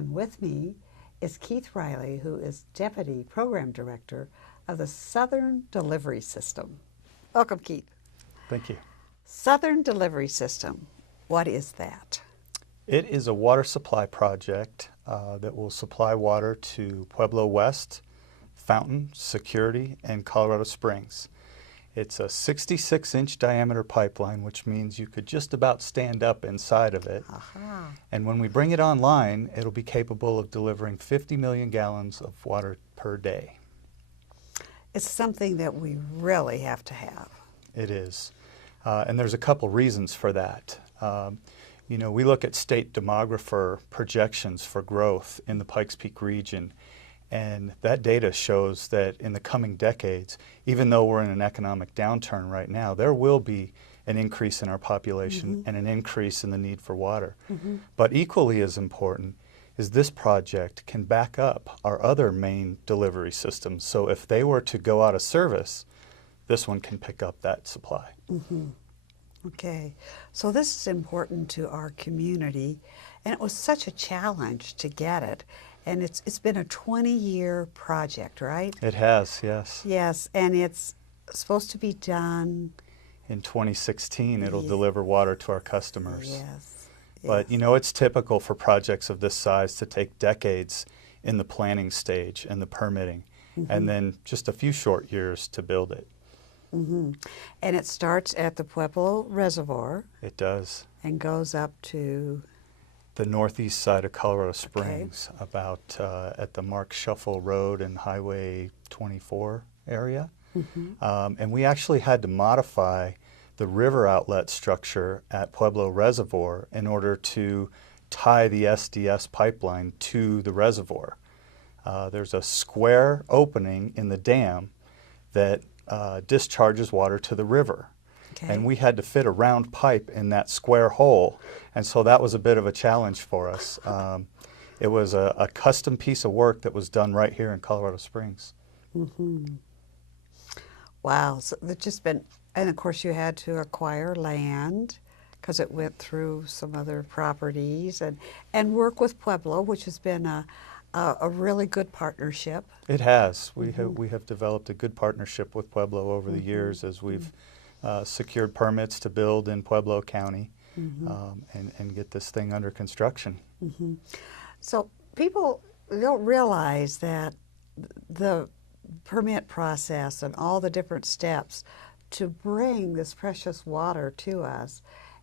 And with me is Keith Riley, who is Deputy Program Director of the Southern Delivery System. Welcome, Keith. Thank you. Southern Delivery System, what is that? It is a water supply project that will supply water to Pueblo West, Fountain, Security, and Colorado Springs. It's a 66-inch diameter pipeline, which means you could just about stand up inside of it. Aha. And when we bring it online, it'll be capable of delivering 50 million gallons of water per day. It's something that we really have to have. It is. And there's a couple reasons for that. You know, we look at state demographer projections for growth in the Pikes Peak region, and that data shows that in the coming decades, even though we're in an economic downturn right now, there will be an increase in our population and an increase in the need for water. But equally as important is this project can back up our other main delivery systems. So if they were to go out of service, this one can pick up that supply. Okay, so this is important to our community, and it was such a challenge to get it. And it's been a 20-year project, right? It has, yes. Yes, and it's supposed to be done. In 2016, it'll deliver water to our customers. Yes. But you know, it's typical for projects of this size to take decades in the planning stage and the permitting, and then just a few short years to build it. And it starts at the Pueblo Reservoir. It does. And goes up to the northeast side of Colorado Springs, about at the Mark Shuffle Road and Highway 24 area. And we actually had to modify the river outlet structure at Pueblo Reservoir in order to tie the SDS pipeline to the reservoir. There's a square opening in the dam that discharges water to the river. And we had to fit a round pipe in that square hole, and so that was a bit of a challenge for us. It was a custom piece of work that was done right here in Colorado Springs. Wow, so it's just been, and of course you had to acquire land because it went through some other properties, and work with Pueblo, which has been a really good partnership. It has. We have developed a good partnership with Pueblo over the years as we've secured permits to build in Pueblo County and get this thing under construction. So people don't realize that the permit process and all the different steps to bring this precious water to us,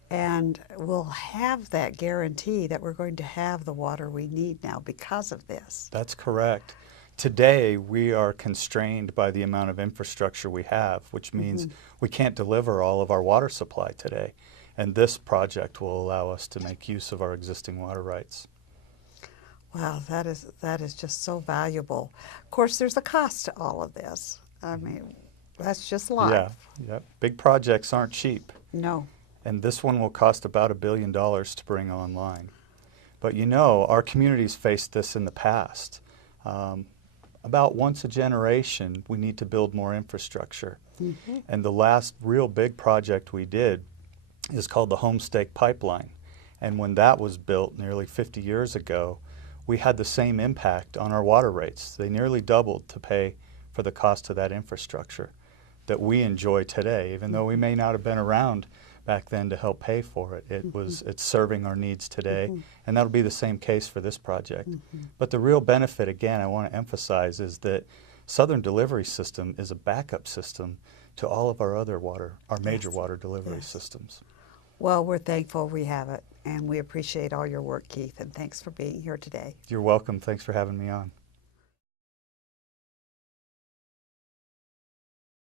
and we'll have that guarantee that we're going to have the water we need now because of this. That's correct. Today, we are constrained by the amount of infrastructure we have, which means we can't deliver all of our water supply today. And this project will allow us to make use of our existing water rights. Wow, that is just so valuable. Of course, there's a cost to all of this. I mean, that's just life. Yeah. Big projects aren't cheap. No. And this one will cost about $1 billion to bring online. But you know, our communities faced this in the past. About once a generation, we need to build more infrastructure. And the last real big project we did is called the Homestake Pipeline. And when that was built nearly 50 years ago, we had the same impact on our water rates. They nearly doubled to pay for the cost of that infrastructure that we enjoy today, even though we may not have been around back then to help pay for it. It's serving our needs today, and that'll be the same case for this project. But the real benefit, again, I want to emphasize, is that Southern Delivery System is a backup system to all of our other major water delivery systems. Well, we're thankful we have it, and we appreciate all your work, Keith, and thanks for being here today. You're welcome. Thanks for having me on.